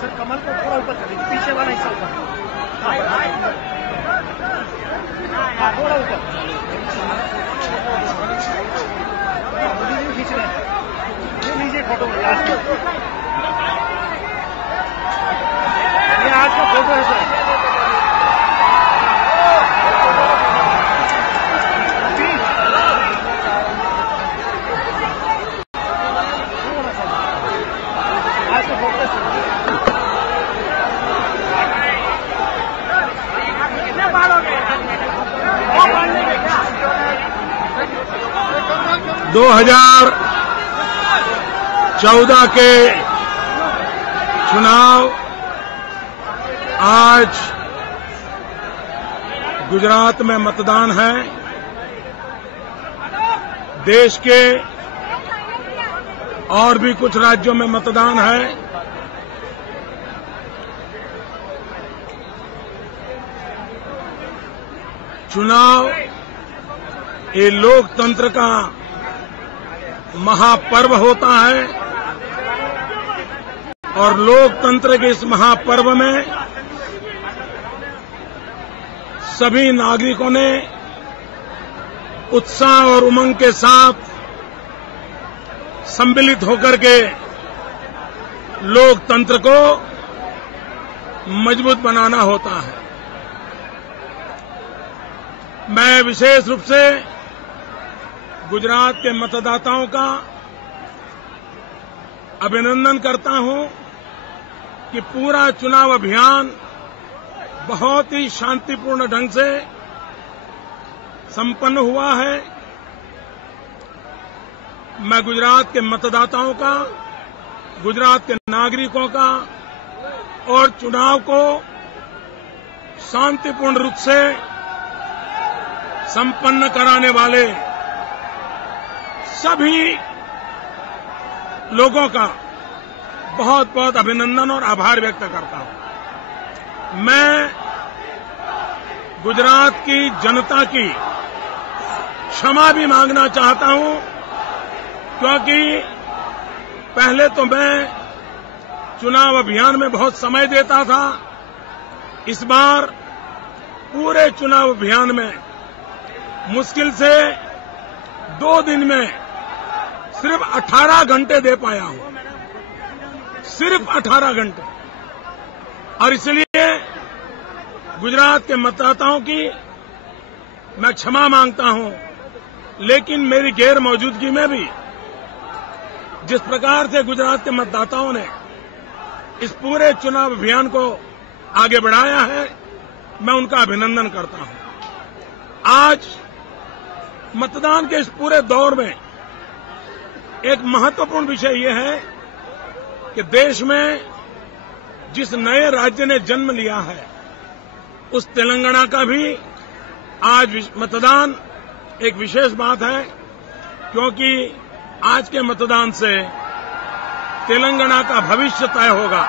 Sir कमल को थोड़ा ऊपर कर दीजिए, पीछे वाला हिस्सा ऊपर, हाँ थोड़ा ऊपर खींच रहे हैं। ये लीजिए फोटो, ये आज का फोटो है सर। आज का फोटो 2014 के चुनाव आज गुजरात में मतदान है। देश के और भी कुछ राज्यों में मतदान है। चुनाव ये लोकतंत्र का महापर्व होता है और लोकतंत्र के इस महापर्व में सभी नागरिकों ने उत्साह और उमंग के साथ सम्मिलित होकर के लोकतंत्र को मजबूत बनाना होता है। मैं विशेष रूप से गुजरात के मतदाताओं का अभिनंदन करता हूं कि पूरा चुनाव अभियान बहुत ही शांतिपूर्ण ढंग से संपन्न हुआ है। मैं गुजरात के मतदाताओं का, गुजरात के नागरिकों का और चुनाव को शांतिपूर्ण रूप से संपन्न कराने वाले सभी लोगों का बहुत बहुत अभिनंदन और आभार व्यक्त करता हूं। मैं गुजरात की जनता की क्षमा भी मांगना चाहता हूं, क्योंकि पहले तो मैं चुनाव अभियान में बहुत समय देता था। इस बार पूरे चुनाव अभियान में मुश्किल से 2 दिन में सिर्फ 18 घंटे दे पाया हूं, सिर्फ 18 घंटे। और इसलिए गुजरात के मतदाताओं की मैं क्षमा मांगता हूं, लेकिन मेरी गैर मौजूदगी में भी जिस प्रकार से गुजरात के मतदाताओं ने इस पूरे चुनाव अभियान को आगे बढ़ाया है, मैं उनका अभिनंदन करता हूं। आज मतदान के इस पूरे दौर में एक महत्वपूर्ण विषय यह है कि देश में जिस नए राज्य ने जन्म लिया है, उस तेलंगाना का भी आज मतदान एक विशेष बात है, क्योंकि आज के मतदान से तेलंगाना का भविष्य तय होगा।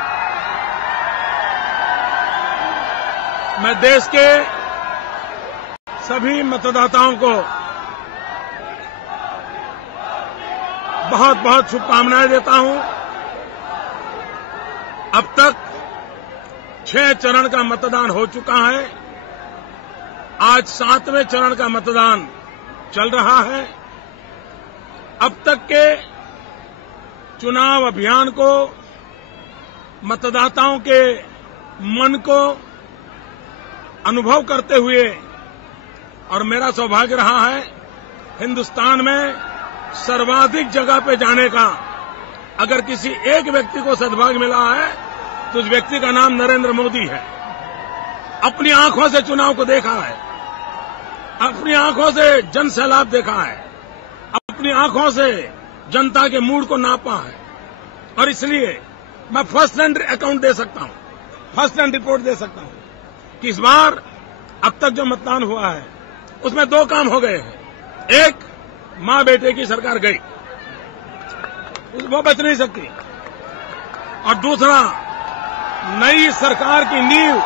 मैं देश के सभी मतदाताओं को बहुत बहुत शुभकामनाएं देता हूं। अब तक 6 चरण का मतदान हो चुका है। आज 7वें चरण का मतदान चल रहा है। अब तक के चुनाव अभियान को, मतदाताओं के मन को अनुभव करते हुए, और मेरा सौभाग्य रहा है हिंदुस्तान में सर्वाधिक जगह पे जाने का। अगर किसी एक व्यक्ति को सद्भाग्य मिला है तो उस व्यक्ति का नाम नरेंद्र मोदी है। अपनी आंखों से चुनाव को देखा है, अपनी आंखों से जन सैलाब देखा है, अपनी आंखों से जनता के मूड को नापा है और इसलिए मैं फर्स्ट हैंड अकाउंट दे सकता हूं, फर्स्ट हैंड रिपोर्ट दे सकता हूं कि इस बार अब तक जो मतदान हुआ है उसमें 2 काम हो गए हैं। एक, मां बेटे की सरकार गई, वो बच नहीं सकती, और दूसरा, नई सरकार की नींव,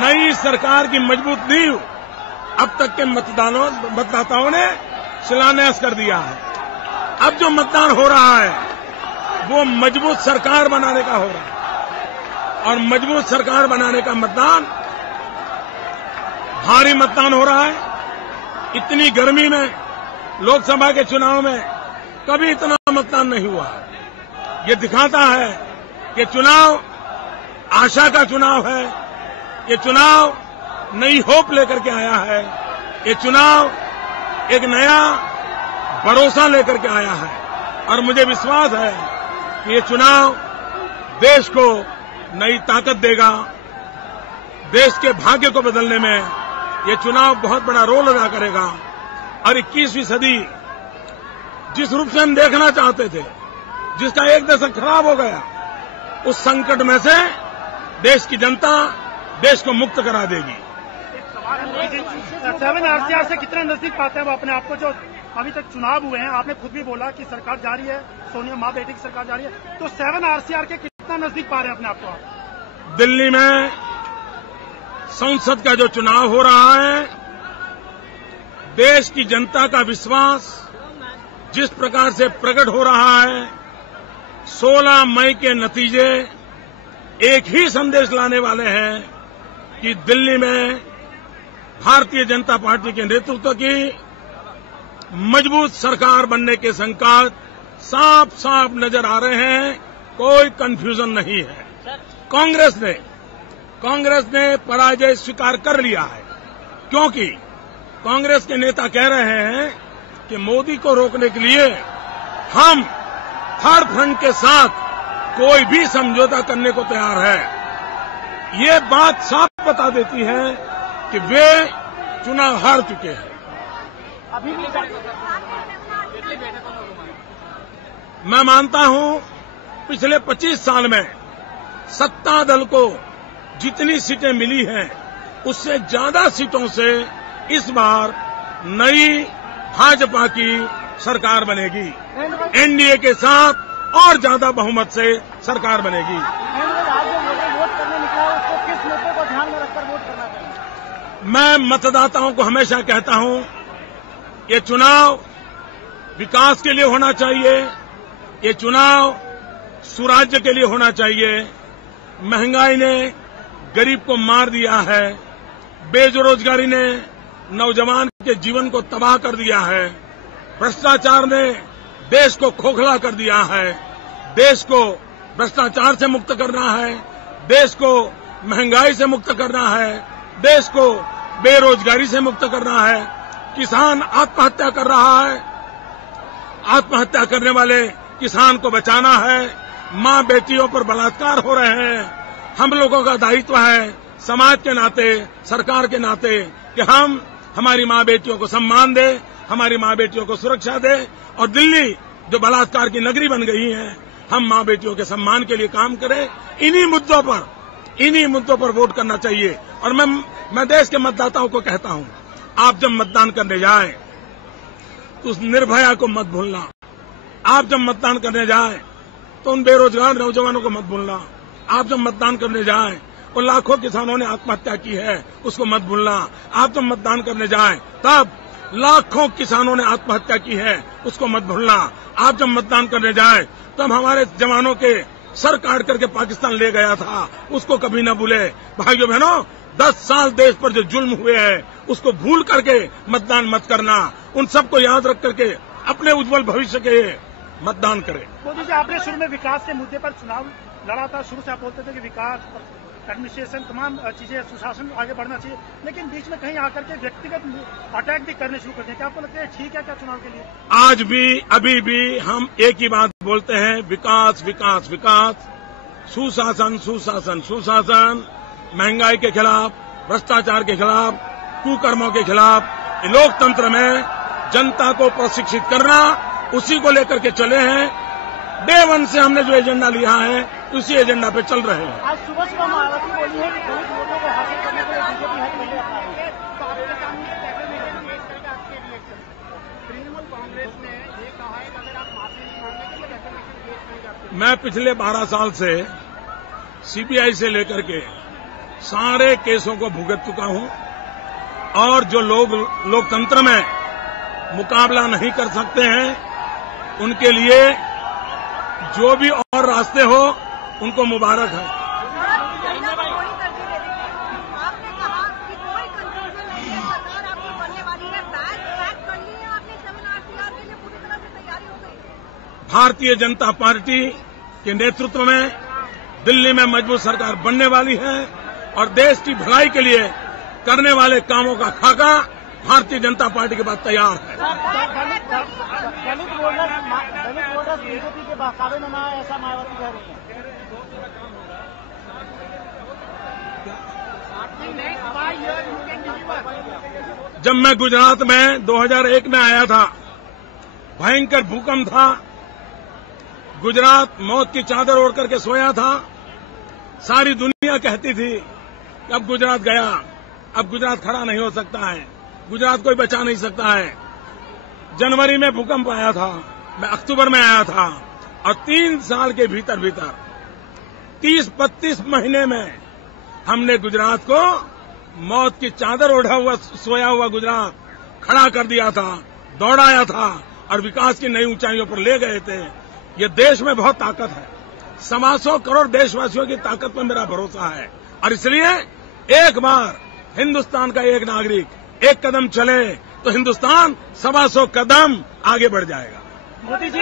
नई सरकार की मजबूत नींव अब तक के मतदाताओं ने शिलान्यास कर दिया है। अब जो मतदान हो रहा है वो मजबूत सरकार बनाने का हो रहा है, और मजबूत सरकार बनाने का मतदान, भारी मतदान हो रहा है। इतनी गर्मी में लोकसभा के चुनाव में कभी इतना मतदान नहीं हुआ। ये दिखाता है कि चुनाव आशा का चुनाव है, ये चुनाव नई होप लेकर के आया है, ये चुनाव एक नया भरोसा लेकर के आया है, और मुझे विश्वास है कि ये चुनाव देश को नई ताकत देगा। देश के भाग्य को बदलने में ये चुनाव बहुत बड़ा रोल अदा करेगा, और 21वीं सदी जिस रूप से हम देखना चाहते थे, जिसका एक दशक खराब हो गया, उस संकट में से देश की जनता देश को मुक्त करा देगी। 7 आरसीआर से कितना नजदीक पाते हैं वो अपने आप को? जो अभी तक चुनाव हुए हैं, आपने खुद भी बोला कि सरकार जारी है, सोनिया मां बेटी की सरकार जारी है, तो 7 आरसीआर के कितना नजदीक पा रहे हैं अपने आप को? दिल्ली में संसद का जो चुनाव हो रहा है, देश की जनता का विश्वास जिस प्रकार से प्रकट हो रहा है, 16 मई के नतीजे एक ही संदेश लाने वाले हैं कि दिल्ली में भारतीय जनता पार्टी के नेतृत्व की मजबूत सरकार बनने के संकेत साफ साफ नजर आ रहे हैं, कोई कंफ्यूजन नहीं है। कांग्रेस ने पराजय स्वीकार कर लिया है, क्योंकि कांग्रेस के नेता कह रहे हैं कि मोदी को रोकने के लिए हम थर्ड फ्रंट के साथ कोई भी समझौता करने को तैयार है। ये बात साफ बता देती है कि वे चुनाव हार चुके हैं। अभी भी मैं मानता हूं पिछले 25 साल में सत्ता दल को जितनी सीटें मिली हैं, उससे ज्यादा सीटों से इस बार नई भाजपा की सरकार बनेगी। एनडीए के साथ और ज्यादा बहुमत से सरकार बनेगी। वोट करने निकला है, उसको किस मुद्दे को ध्यान में रखकर वोट करना चाहिए? मैं मतदाताओं को हमेशा कहता हूं, ये चुनाव विकास के लिए होना चाहिए, ये चुनाव सुराज्य के लिए होना चाहिए। महंगाई ने गरीब को मार दिया है, बेरोजगारी ने नौजवान के जीवन को तबाह कर दिया है, भ्रष्टाचार ने देश को खोखला कर दिया है। देश को भ्रष्टाचार से मुक्त करना है, देश को महंगाई से मुक्त करना है, देश को बेरोजगारी से मुक्त करना है। किसान आत्महत्या कर रहा है, आत्महत्या करने वाले किसान को बचाना है। मां बेटियों पर बलात्कार हो रहे हैं। हम लोगों का दायित्व है, समाज के नाते, सरकार के नाते, कि हम हमारी मां बेटियों को सम्मान दें, हमारी मां बेटियों को सुरक्षा दें, और दिल्ली जो बलात्कार की नगरी बन गई है, हम मां बेटियों के सम्मान के लिए काम करें। इन्हीं मुद्दों पर वोट करना चाहिए। और मैं देश के मतदाताओं को कहता हूं, आप जब मतदान करने जाएं तो उस निर्भया को मत भूलना। आप जब मतदान करने जाएं तो उन बेरोजगार नौजवानों को मत भूलना। आप जब मतदान करने जाएं और लाखों किसानों ने आत्महत्या की है, उसको मत भूलना। आप जब मतदान करने जाएं तब लाखों किसानों ने आत्महत्या की है, उसको मत भूलना। आप जब मतदान करने जाएं तब हमारे जवानों के सर काट करके पाकिस्तान ले गया था, उसको कभी न भूले। भाइयों बहनों, 10 साल देश पर जो जुल्म हुए हैं, उसको भूल करके मतदान मत करना। उन सबको याद रख करके अपने उज्जवल भविष्य के मतदान करें। मोदी जी, आपने शुरू में विकास के मुद्दे पर चुनाव लड़ा था। शुरू से आप बोलते थे कि विकास, एडमिनिस्ट्रेशन, तमाम चीजें, सुशासन आगे बढ़ना चाहिए, लेकिन बीच में कहीं आकर के व्यक्तिगत अटैक भी करने शुरू कर दिए। क्या आपको लगता है ठीक है क्या चुनाव के लिए? आज भी, अभी भी हम एक ही बात बोलते हैं, विकास विकास विकास, सुशासन सुशासन सुशासन, महंगाई के खिलाफ, भ्रष्टाचार के खिलाफ, कुकर्मों के खिलाफ। लोकतंत्र में जनता को प्रशिक्षित करना, उसी को लेकर के चले हैं। डे 1 से हमने जो एजेंडा लिया है उसी एजेंडा पे चल रहे हैं। आज सुबह सुबह मायावती बोली है कि दलित वोटों को हासिल करने के लिए बीजेपी हर पहले अपना रही है। तो आपके सामने कैसे में इस तरह का आपके रिएक्शन? तृणमूल कांग्रेस ने ये कहा है कि अगर आप माफी नहीं मांगेंगे तो डेफिनेशन केस नहीं जाते। मैं पिछले 12 साल से सीबीआई से लेकर के सारे केसों को भुगत चुका हूं और जो लोग लोकतंत्र में मुकाबला नहीं कर सकते हैं उनके लिए जो भी और रास्ते हो उनको मुबारक है। आपने कहा कि कोई कंफ्यूजन नहीं है, सरकार आपकी बनने वाली है, बैग पैक कर ली है आपने, 7 RCR के लिए पूरी तरह से तैयारी हो गई। भारतीय जनता पार्टी के नेतृत्व में दिल्ली में मजबूत सरकार बनने वाली है और देश की भलाई के लिए करने वाले कामों का खाका भारतीय जनता पार्टी के पास तैयार है। दलित वोटर्स बीजेपी के बहकावे में ना आए, ऐसा मायावती कह रही है। जब मैं गुजरात में 2001 में आया था, भयंकर भूकंप था, गुजरात मौत की चादर ओढ़ करके सोया था। सारी दुनिया कहती थी कि अब गुजरात गया, अब गुजरात खड़ा नहीं हो सकता है, गुजरात कोई बचा नहीं सकता है। जनवरी में भूकंप आया था, मैं अक्टूबर में आया था और 3 साल के भीतर भीतर 30-32 महीने में हमने गुजरात को मौत की चादर ओढ़ा हुआ सोया हुआ गुजरात खड़ा कर दिया था, दौड़ाया था और विकास की नई ऊंचाइयों पर ले गए थे। ये देश में बहुत ताकत है, 125 करोड़ देशवासियों की ताकत पर मेरा भरोसा है और इसलिए एक बार हिंदुस्तान का एक नागरिक एक कदम चले तो हिंदुस्तान 125 कदम आगे बढ़ जाएगा। मोदी जी,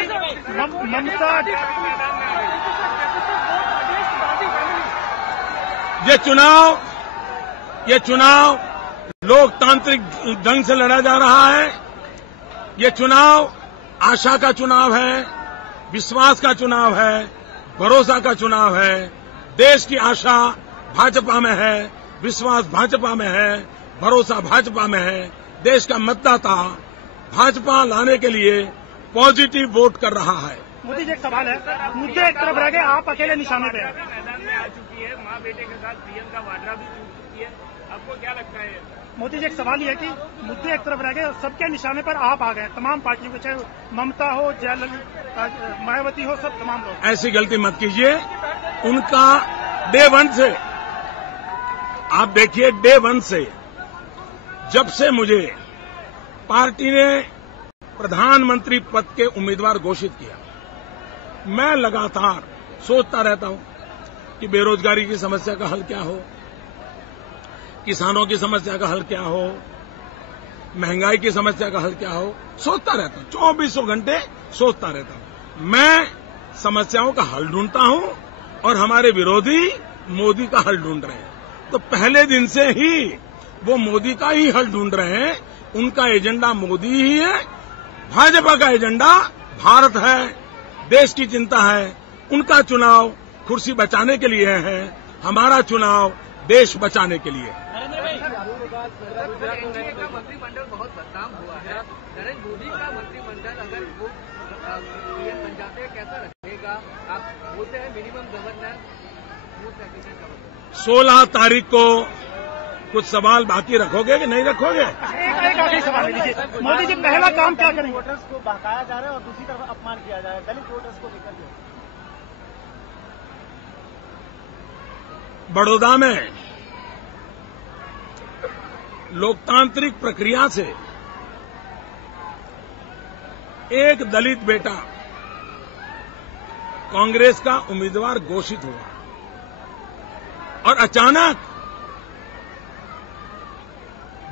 ममता ये चुनाव लोकतांत्रिक ढंग से लड़ा जा रहा है। ये चुनाव आशा का चुनाव है, विश्वास का चुनाव है, भरोसा का चुनाव है। देश की आशा भाजपा में है, विश्वास भाजपा में है, भरोसा भाजपा में है। देश का मतदाता भाजपा लाने के लिए पॉजिटिव वोट कर रहा है। मोदी जी, एक सवाल है, मुद्दे एक तरफ रह गए, आप अकेले निशाने पे हैं। मैदान में आ चुकी है, मां बेटे के साथ प्रियंका वाड्रा भी जुड़ चुकी है, आपको क्या लगता है? मोदी जी, एक सवाल ये है कि मुद्दे एक तरफ रह गए और सबके निशाने पर आप आ गए, तमाम पार्टियों के, चाहे ममता हो, जयललिता, मायावती हो, सब तमाम लोग। ऐसी गलती मत कीजिए। उनका डे 1 से, आप देखिए, डे 1 से जब से मुझे पार्टी ने प्रधानमंत्री पद के उम्मीदवार घोषित किया, मैं लगातार सोचता रहता हूं कि बेरोजगारी की समस्या का हल क्या हो, किसानों की समस्या का हल क्या हो, महंगाई की समस्या का हल क्या हो। सोचता रहता हूं, 24 घंटे सोचता रहता हूं। मैं समस्याओं का हल ढूंढता हूं और हमारे विरोधी मोदी का हल ढूंढ रहे हैं। तो पहले दिन से ही वो मोदी का ही हल ढूंढ रहे हैं। उनका एजेंडा मोदी ही है, भाजपा का एजेंडा भारत है, देश की चिंता है। उनका चुनाव कुर्सी बचाने के लिए है, हमारा चुनाव देश बचाने के लिए। एनडीए का मंत्रिमंडल बहुत बदनाम हुआ है, नरेंद्र मोदी का मंत्रिमंडल अगर वो पीएम बन जाते हैं कैसा रहेगा? आप बोलते हैं मिनिमम गवर्नेंस, 16 तारीख को कुछ सवाल बाकी रखोगे कि नहीं रखोगे? एक आखिरी सवाल लीजिए, मोदी जी, पहला काम क्या करेंगे? वोटर्स को बहकाया जा रहा है और दूसरी तरफ अपमान किया जा रहा है दलित वोटर्स को लेकर के। बड़ौदा में लोकतांत्रिक प्रक्रिया से एक दलित बेटा कांग्रेस का उम्मीदवार घोषित हुआ और अचानक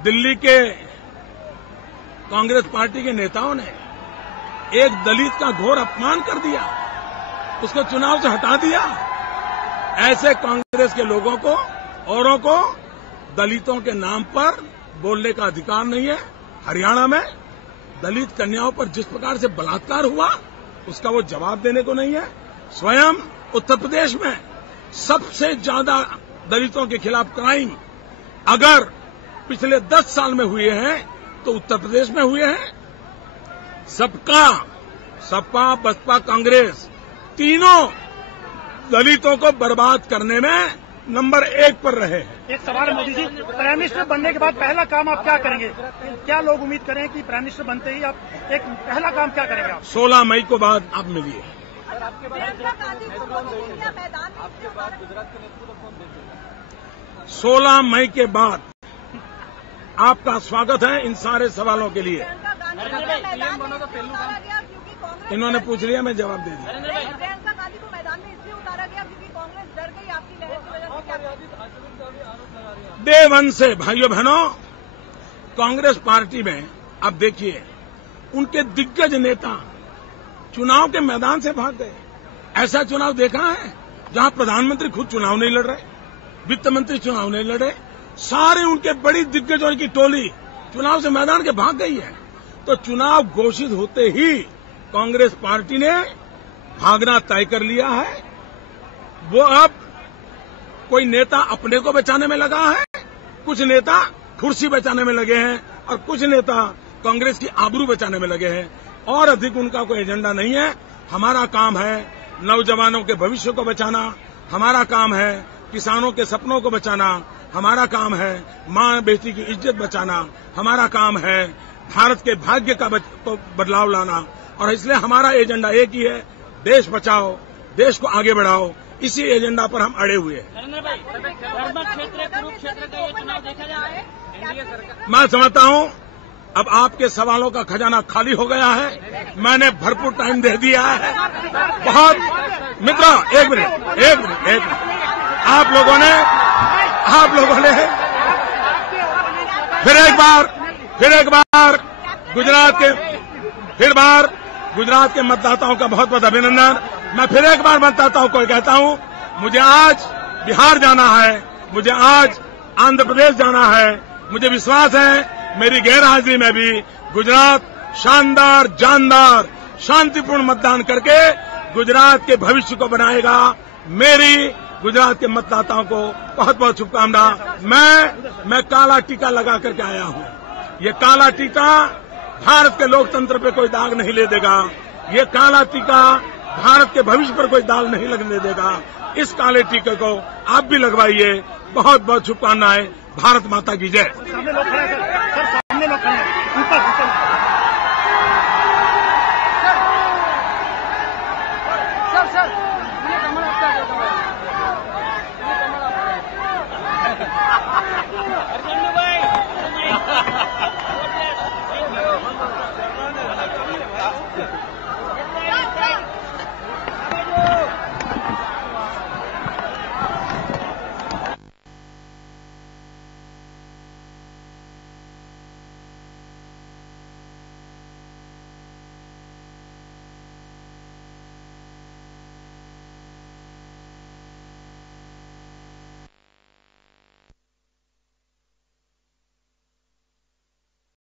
दिल्ली के कांग्रेस पार्टी के नेताओं ने एक दलित का घोर अपमान कर दिया, उसको चुनाव से हटा दिया। ऐसे कांग्रेस के लोगों को, औरों को दलितों के नाम पर बोलने का अधिकार नहीं है। हरियाणा में दलित कन्याओं पर जिस प्रकार से बलात्कार हुआ, उसका वो जवाब देने को नहीं है। स्वयं उत्तर प्रदेश में सबसे ज्यादा दलितों के खिलाफ क्राइम अगर पिछले 10 साल में हुए हैं तो उत्तर प्रदेश में हुए हैं। सबका, सपा, बसपा, कांग्रेस तीनों दलितों को बर्बाद करने में नंबर 1 पर रहे हैं। एक सवाल है मोदी जी, प्राइम मिनिस्टर बनने के बाद पहला काम आप क्या करेंगे? क्या लोग उम्मीद करें कि प्राइम मिनिस्टर बनते ही आप एक पहला काम क्या करेंगे आप? 16 मई को बाद आप मिलिए। प्रियंका गांधी को मोदी जी इंडिया मैदान में इसलिए उतारा। 16 मई के बाद आपका स्वागत है इन सारे सवालों के लिए। प्रियंका गांधी को मैदान में इसलिए उतारा गया क्योंकि कांग्रेस, इन्होंने पूछ लिया, मैं जवाब दे दिया। प्रियंका गांधी को मैदान में इसलिए उतारा गया क्योंकि कांग्रेस डर गई आपकी लहर की वजह से। डे 1 से भाइयों बहनों, कांग्रेस पार्टी में अब देखिए उनके दिग्गज नेता चुनाव के मैदान से भाग गए। ऐसा चुनाव देखा है जहां प्रधानमंत्री खुद चुनाव नहीं लड़ रहे, वित्त मंत्री चुनाव नहीं लड़ रहे, सारे उनके बड़ी दिग्गजों की टोली चुनाव से मैदान के भाग गई है। तो चुनाव घोषित होते ही कांग्रेस पार्टी ने भागना तय कर लिया है। वो अब कोई नेता अपने को बचाने में लगा है, कुछ नेता कुर्सी बचाने में लगे हैं और कुछ नेता कांग्रेस की आबरू बचाने में लगे हैं। और अधिक उनका कोई एजेंडा नहीं है। हमारा काम है नौजवानों के भविष्य को बचाना, हमारा काम है किसानों के सपनों को बचाना, हमारा काम है मां बेटी की इज्जत बचाना, हमारा काम है भारत के भाग्य का बदलाव लाना। और इसलिए हमारा एजेंडा एक ही है, देश बचाओ, देश को आगे बढ़ाओ। इसी एजेंडा पर हम अड़े हुए हैं। मैं समझता हूं अब आपके सवालों का खजाना खाली हो गया है। मैंने भरपूर टाइम दे दिया है। बहुत मित्रों, एक मिनट, आप लोगों ने फिर एक बार गुजरात के मतदाताओं का बहुत बहुत अभिनंदन। मैं फिर एक बार मतदाताओं को कहता हूं, मुझे आज बिहार जाना है, मुझे आज आंध्र प्रदेश जाना है। मुझे विश्वास है मेरी गैर हाजिरी में भी गुजरात शानदार, जानदार, शांतिपूर्ण मतदान करके गुजरात के भविष्य को बनाएगा। मेरी गुजरात के मतदाताओं को बहुत बहुत शुभकामनाएं। मैं काला टीका लगा करके आया हूं। ये काला टीका भारत के लोकतंत्र पे कोई दाग नहीं ले देगा। ये काला टीका भारत के भविष्य पर कोई दाग नहीं लगने देगा। इस काले टीके को आप भी लगवाइए। बहुत बहुत शुभकामनाएं। भारत माता की जय। सामने लोग खड़े हैं सर, सामने लोग खड़े हैं, ऊपर सर